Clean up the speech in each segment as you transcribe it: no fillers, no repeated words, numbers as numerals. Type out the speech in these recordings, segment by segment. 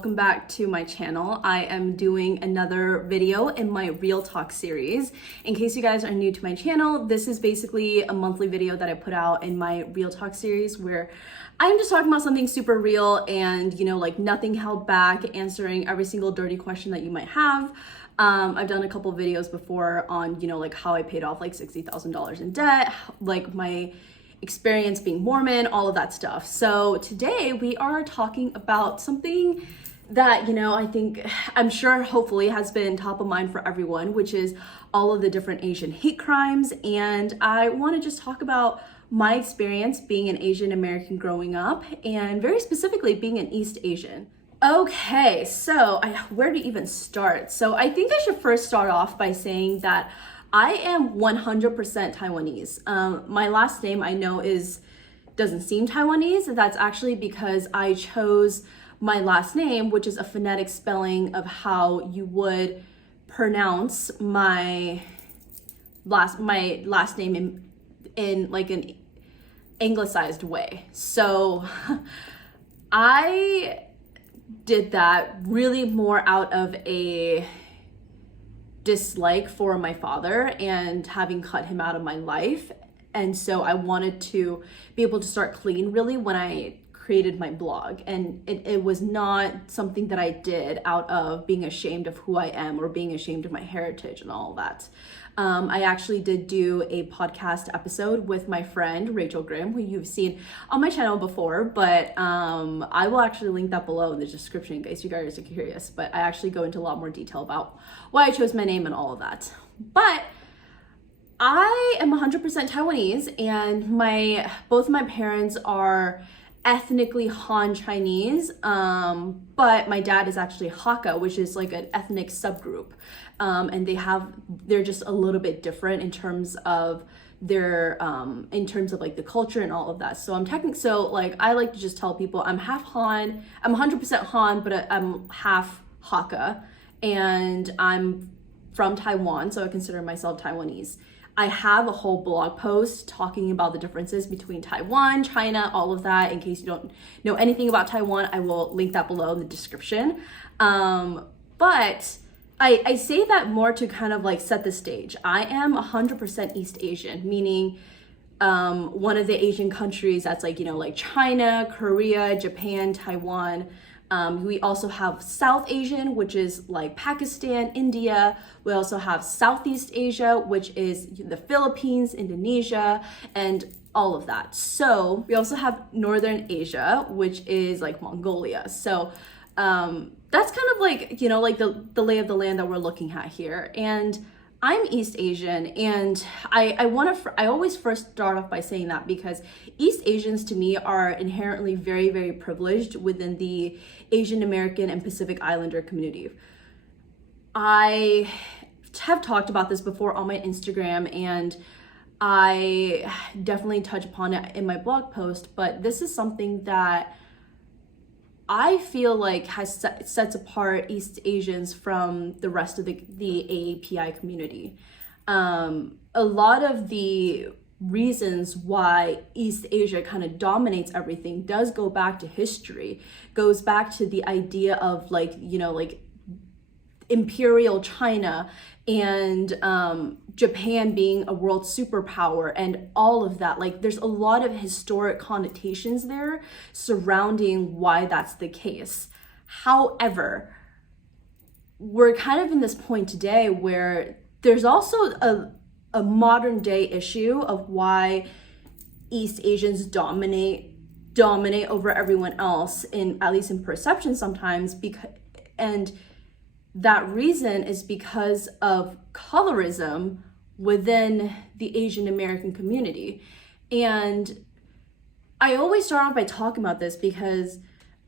welcome back to my channel. I am doing another video in my Real Talk series. In case you guys are new to my channel, this is basically a monthly video that I put out in my Real Talk series where I'm just talking about something super real and, like nothing held back, answering every single dirty question that you might have. I've done a couple videos before on, like how I paid off like $60,000 in debt, like my experience being Mormon, all of that stuff. So today we are talking about something that, I'm sure hopefully has been top of mind for everyone, which is all of the different Asian hate crimes. And I want to just talk about my experience being an Asian American growing up, and very specifically being an East Asian. Okay, so where to even start? So I think I should first start off by saying that I am 100% Taiwanese. My last name I know doesn't seem Taiwanese. That's actually because I chose my last name, which is a phonetic spelling of how you would pronounce my last name in like an anglicized way. So I did that really more out of a dislike for my father and having cut him out of my life. And so I wanted to be able to start clean really when I created my blog. And it was not something that I did out of being ashamed of who I am or being ashamed of my heritage and all of that. I actually did do a podcast episode with my friend Rachel Grimm, who you've seen on my channel before, but I will actually link that below in the description in case you guys are curious. But I actually go into a lot more detail about why I chose my name and all of that. But I am 100% Taiwanese, and both my parents are ethnically Han Chinese, but my dad is actually Hakka, which is like an ethnic subgroup, and they're just a little bit different in terms of their like the culture and all of that. So I like to just tell people I'm half Han, I'm 100% Han, but I'm half Hakka, and I'm from Taiwan, so I consider myself Taiwanese. I have a whole blog post talking about the differences between Taiwan, China, all of that. In case you don't know anything about Taiwan, I will link that below in the description. But I say that more to kind of like set the stage. I am 100% East Asian, meaning one of the Asian countries that's like, like China, Korea, Japan, Taiwan. We also have South Asian, which is like Pakistan, India. We also have Southeast Asia, which is the Philippines, Indonesia, and all of that. So we also have Northern Asia, which is like Mongolia. So that's kind of like, like the lay of the land that we're looking at here. And I'm East Asian, and I always first start off by saying that because East Asians to me are inherently very, very privileged within the Asian American and Pacific Islander community. I have talked about this before on my Instagram, and I definitely touch upon it in my blog post, but this is something that I feel like sets apart East Asians from the rest of the AAPI community. A lot of the reasons why East Asia kind of dominates everything does go back to history, goes back to the idea of like Imperial China and Japan being a world superpower and all of that. Like there's a lot of historic connotations there surrounding why that's the case. However, we're kind of in this point today where there's also a modern day issue of why East Asians dominate over everyone else, at least in perception sometimes, and that reason is because of colorism within the Asian American community. And I always start off by talking about this because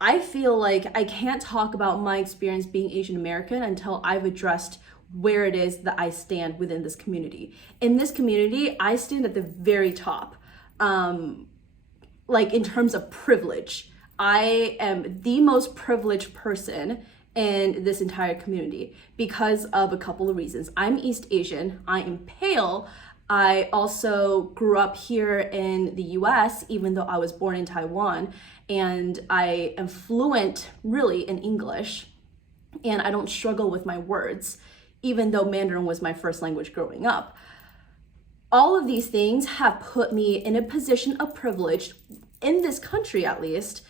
I feel like I can't talk about my experience being Asian American until I've addressed where it is that I stand within this community. In this community, I stand at the very top. Like in terms of privilege, I am the most privileged person in this entire community because of a couple of reasons. I'm East Asian, I am pale, I also grew up here in the US, even though I was born in Taiwan, and I am fluent really in English, and I don't struggle with my words, even though Mandarin was my first language growing up. All of these things have put me in a position of privilege, in this country at least,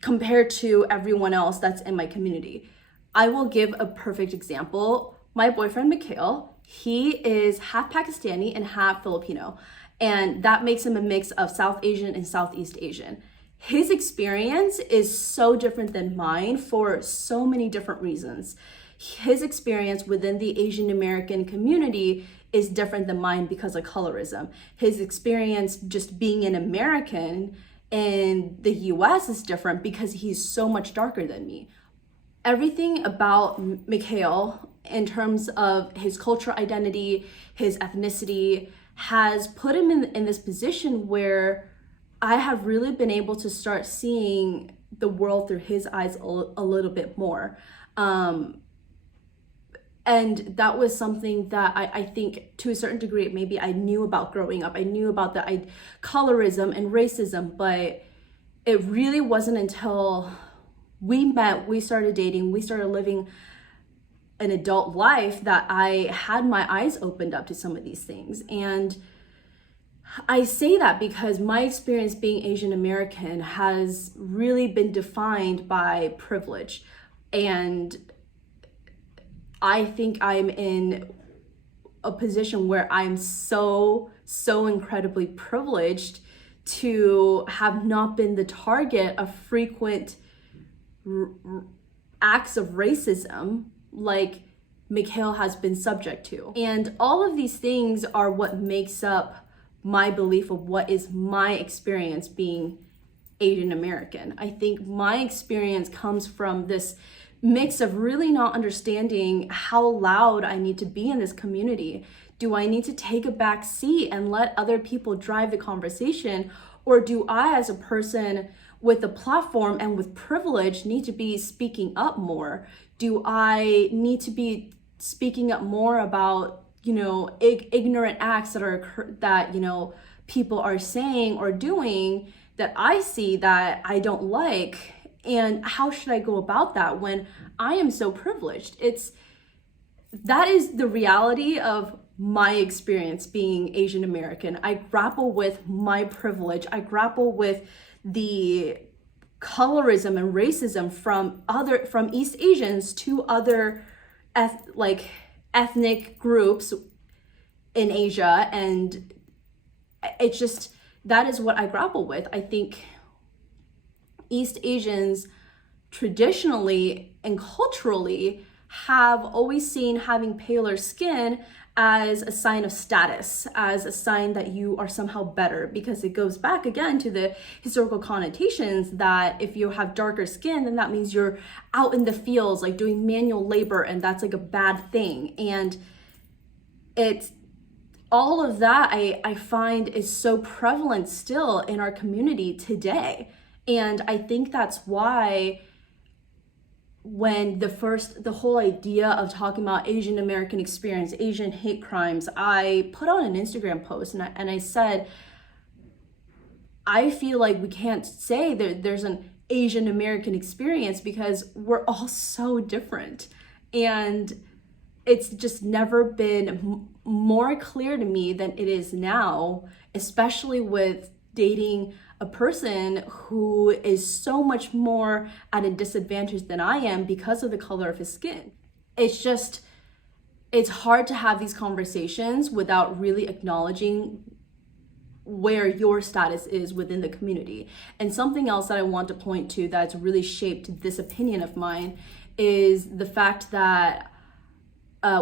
compared to everyone else that's in my community. I will give a perfect example. My boyfriend, Mikhail, he is half Pakistani and half Filipino, and that makes him a mix of South Asian and Southeast Asian. His experience is so different than mine for so many different reasons. His experience within the Asian American community is different than mine because of colorism. His experience just being an American in the US is different because he's so much darker than me. Everything about Mikhail in terms of his cultural identity, his ethnicity, has put him in this position where I have really been able to start seeing the world through his eyes a little bit more. And that was something that I think to a certain degree, maybe I knew about growing up. I knew about the colorism and racism, but it really wasn't until we met, we started dating, we started living an adult life that I had my eyes opened up to some of these things. And I say that because my experience being Asian American has really been defined by privilege. And I think I'm in a position where I'm so incredibly privileged to have not been the target of frequent acts of racism like Mikhail has been subject to. And all of these things are what makes up my belief of what is my experience being Asian American. I think my experience comes from this mix of really not understanding how loud I need to be in this community. Do I need to take a back seat and let other people drive the conversation? Or do I, as a person with a platform and with privilege, need to be speaking up more? Do I need to be speaking up more about, ignorant acts that people are saying or doing that I see that I don't like? And how should I go about that when I am so privileged? That is the reality of my experience being Asian American. I grapple with my privilege. I grapple with the colorism and racism from East Asians to other ethnic groups in Asia, and it's just, that is what I grapple with. I think East Asians traditionally and culturally have always seen having paler skin as a sign of status, as a sign that you are somehow better, because it goes back again to the historical connotations that if you have darker skin, then that means you're out in the fields, like doing manual labor, and that's like a bad thing. And it's all of that I find is so prevalent still in our community today. And I think that's why when the whole idea of talking about Asian American experience, Asian hate crimes, I put out an Instagram post and I said, I feel like we can't say that there's an Asian American experience because we're all so different. And it's just never been more clear to me than it is now, especially with dating a person who is so much more at a disadvantage than I am because of the color of his skin. It's hard to have these conversations without really acknowledging where your status is within the community. And something else that I want to point to that's really shaped this opinion of mine is the fact that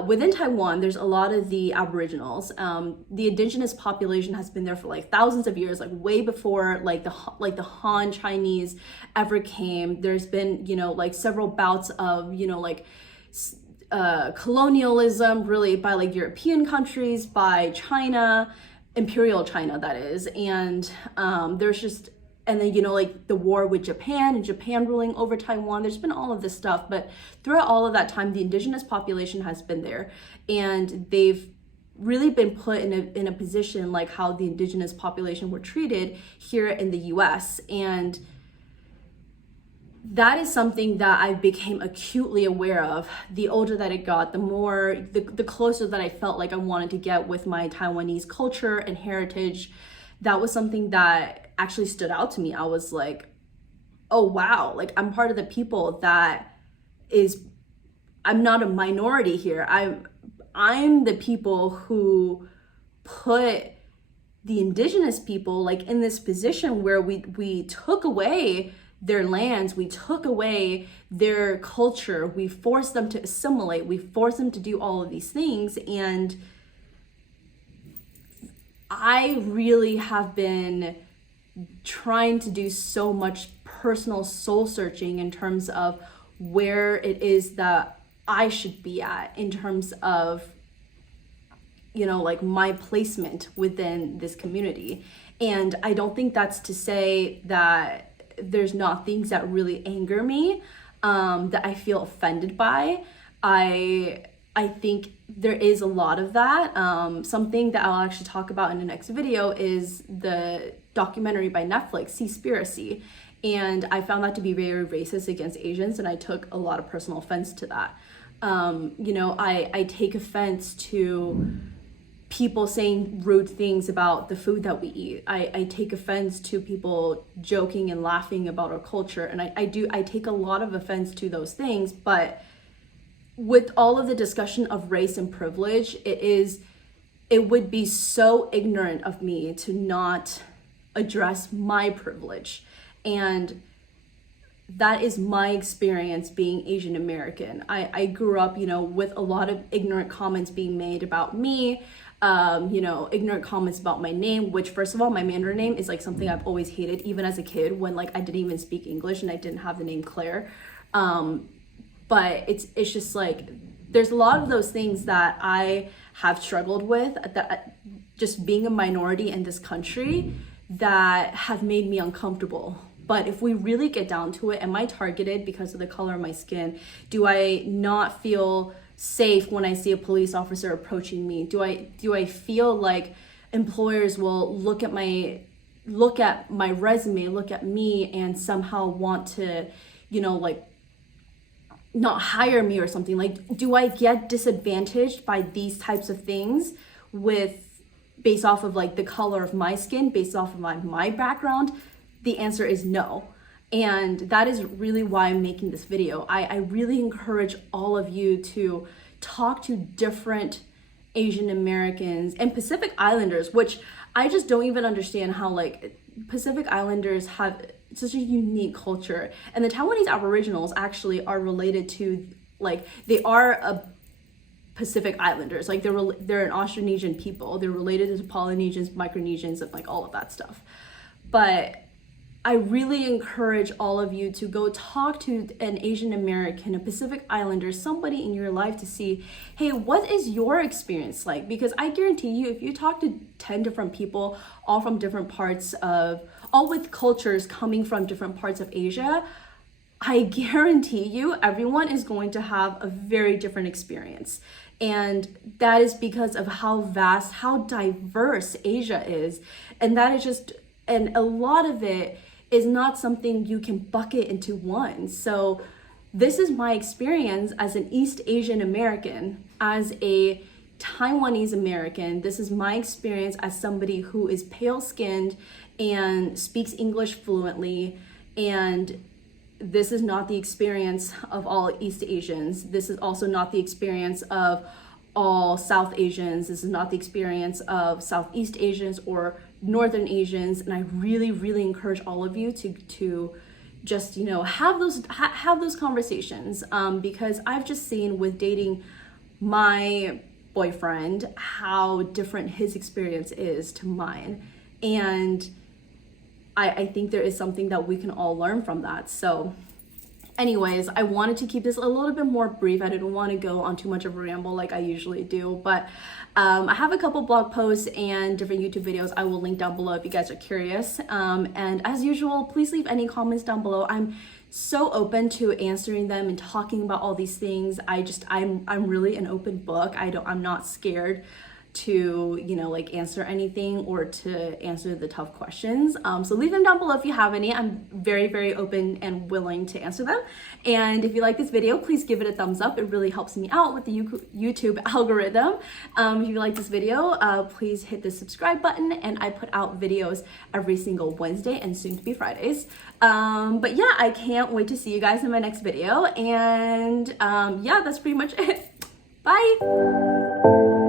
within Taiwan, there's a lot of the Aboriginals. The indigenous population has been there for like thousands of years, like way before like the Han Chinese ever came. There's been, like several bouts of, colonialism really by like European countries, by China, Imperial China, that is. And and then, like the war with Japan and Japan ruling over Taiwan, there's been all of this stuff. But throughout all of that time, the indigenous population has been there, and they've really been put in a position like how the indigenous population were treated here in the US. And that is something that I became acutely aware of the older that it got, the closer that I felt like I wanted to get with my Taiwanese culture and heritage. That was something that actually stood out to me. I was like, oh wow, like I'm part of the people I'm not a minority here. I'm the people who put the indigenous people like in this position where we took away their lands, we took away their culture, we forced them to assimilate, we forced them to do all of these things. And I really have been trying to do so much personal soul searching in terms of where it is that I should be at in terms of, you know, like my placement within this community. And I don't think that's to say that there's not things that really anger me, that I feel offended by. I think there is a lot of that. Something that I'll actually talk about in the next video is the documentary by Netflix, Seaspiracy. And I found that to be very racist against Asians, and I took a lot of personal offense to that. You know, I take offense to people saying rude things about the food that we eat. I take offense to people joking and laughing about our culture. And I take a lot of offense to those things. But with all of the discussion of race and privilege, it would be so ignorant of me to not address my privilege. And that is my experience being Asian American. I grew up, you know, with a lot of ignorant comments being made about me, you know, ignorant comments about my name, which first of all, my Mandarin name is like something I've always hated, even as a kid when like I didn't even speak English and I didn't have the name Claire. But it's just like, there's a lot of those things that I have struggled with, that just being a minority in this country, that have made me uncomfortable. But if we really get down to it, am I targeted because of the color of my skin? Do I not feel safe when I see a police officer approaching me? Do I feel like employers will look at my resume, look at me, and somehow want to, you know, like not hire me or something? Like, do I get disadvantaged by these types of things based off of like the color of my skin, based off of my background? The answer is no. And that is really why I'm making this video. I really encourage all of you to talk to different Asian Americans and Pacific Islanders, which I just don't even understand how like Pacific Islanders have such a unique culture. And the Taiwanese Aboriginals actually are related to, like, they are a Pacific Islanders, like they're an Austronesian people. They're related to Polynesians, Micronesians, and like all of that stuff. But I really encourage all of you to go talk to an Asian American, a Pacific Islander, somebody in your life to see, hey, what is your experience like? Because I guarantee you, if you talk to 10 different people, all from different parts all with cultures coming from different parts of Asia, I guarantee you everyone is going to have a very different experience. And that is because of how vast, how diverse Asia is. And that is just, and a lot of it is not something you can bucket into one. So this is my experience as an East Asian American, as a Taiwanese American. This is my experience as somebody who is pale skinned and speaks English fluently. And this is not the experience of all East Asians. This is also not the experience of all South Asians. This is not the experience of Southeast Asians or Northern Asians. And I really, really encourage all of you to just, you know, have those conversations, because I've just seen with dating my boyfriend how different his experience is to mine. And I think there is something that we can all learn from that. So anyways, I wanted to keep this a little bit more brief. I didn't want to go on too much of a ramble like I usually do, but I have a couple blog posts and different YouTube videos I will link down below if you guys are curious. And as usual, please leave any comments down below. I'm so open to answering them and talking about all these things. I'm really an open book. I'm not scared to, you know, like answer anything or to answer the tough questions. So leave them down below if you have any. I'm very, very open and willing to answer them. And if you like this video, please give it a thumbs up. It really helps me out with the YouTube algorithm. If you like this video, please hit the subscribe button, and I put out videos every single Wednesday and soon to be Fridays. But yeah, I can't wait to see you guys in my next video. And yeah, that's pretty much it. Bye.